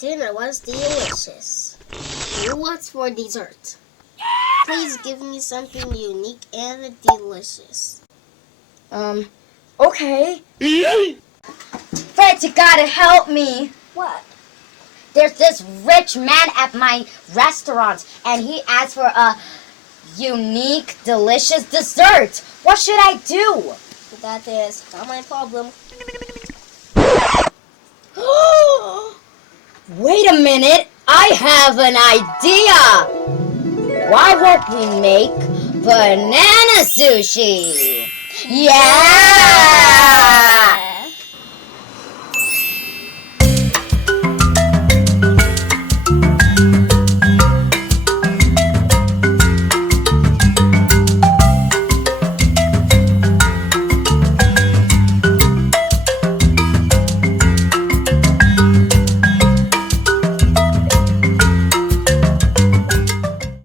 Dinner was delicious. What's for dessert? Please give me something unique and delicious. Okay. Fred, you gotta help me. What? There's this rich man at my restaurant, and he asked for a unique, delicious dessert. What should I do? That is not my problem. Wait a minute, I have an idea. Why won't we make banana sushi? Yeah!